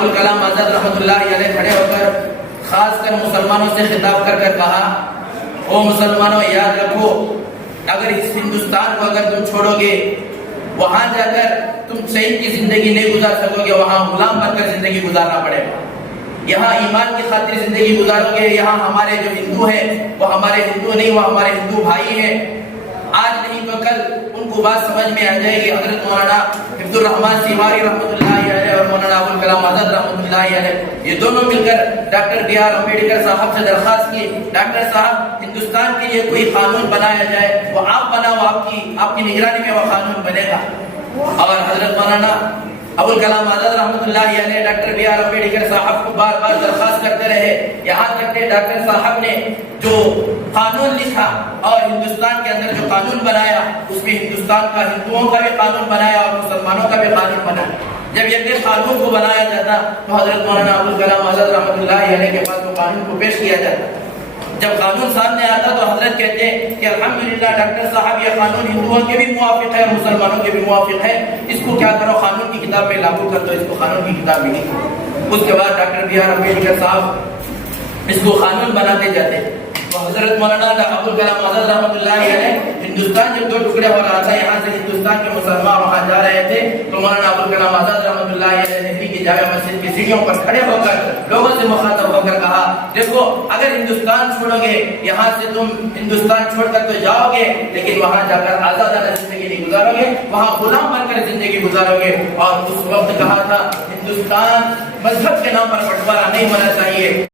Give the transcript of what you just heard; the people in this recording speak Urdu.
ابوالکلام آزاد رحمۃ اللہ علیہ کھڑے ہو کر خاص کر مسلمانوں سے خطاب کر کر کہا، او مسلمانوں یاد رکھو، اگر اس ہندوستان کو اگر تم چھوڑو گے، وہاں جا کر تم شہید کی زندگی نہیں گزار سکو گے، وہاں غلام بن کر زندگی گزارنا پڑے گا۔ یہاں ایمان کی خاطر زندگی گزارو گے، یہاں ہمارے جو ہندو ہیں وہ ہمارے ہندو نہیں، وہ ہمارے ہندو بھائی ہیں، آج نہیں تو کل ان کو بات سمجھ میں آ جائے گی۔ حضرت مولانا حفظ الرحمان سیواری رحمۃ اللہ علیہ اور مولانا ابوالکلام آزاد رحمۃ اللہ علیہ یہ دونوں مل کر ڈاکٹر بی آر امبیڈکر صاحب سے درخواست کی، ڈاکٹر صاحب ہندوستان کے لیے کوئی قانون بنایا جائے، وہ آپ بناؤ، آپ کی نگرانی میں وہ قانون بنے گا۔ اور حضرت مولانا ابوالکلام آزاد رحمۃ اللہ علیہ ڈاکٹر بی آر امبیڈکر صاحب کو بار بار درخواست کرتے رہے، یہاں تک کہ ڈاکٹر صاحب نے جو قانون لکھا اور ہندوستان کے اندر جو قانون بنایا، اس میں ہندوستان کا ہندوؤں کا بھی قانون بنایا اور مسلمانوں کا بھی قانون بنایا۔ جب یہ قانون کو بنایا جاتا تو حضرت مولانا ابوالکلام آزاد رحمۃ اللہ علیہ کے پاس وہ قانون کو پیش کیا جاتا۔ جب قانون سامنے آتا تو حضرت کہتے ہیں کہ الحمدللہ ڈاکٹر صاحب یہ قانون ہندوؤں کے بھی موافق ہے اور مسلمانوں کے بھی موافق ہے، اس کو کیا کرو قانون کی کتاب میں لاگو کر دو، اس کو قانون کی کتاب میں نہیں۔ اس کے بعد ڈاکٹر بی آر امبیڈکر صاحب اس کو قانون بناتے جاتے۔ تو حضرت مولانا ابوالکلام آزاد رحمۃ اللہ علیہ ہندوستان جب دو ٹکڑے ہو رہا تھا، یہاں سے ہندوستان کے مسلمان وہاں جا رہے تھے، تو مولانا ابوالکلام آزاد رحمۃ اللہ علیہ دہلی کی جامع مسجد کی سیڑھیوں پر کھڑے ہو کر لوگوں سے مخاطب ہو کر کہا، دیکھو اگر ہندوستان چھوڑو گے، یہاں سے تم ہندوستان چھوڑ کر تو جاؤ گے، لیکن وہاں جا کر آزادانہ زندگی نہیں گزارو گے، وہاں غلام بن کر زندگی گزارو گے۔ اور اس وقت کہا تھا ہندوستان مذہب کے نام پر بٹوارا نہیں ہونا چاہیے۔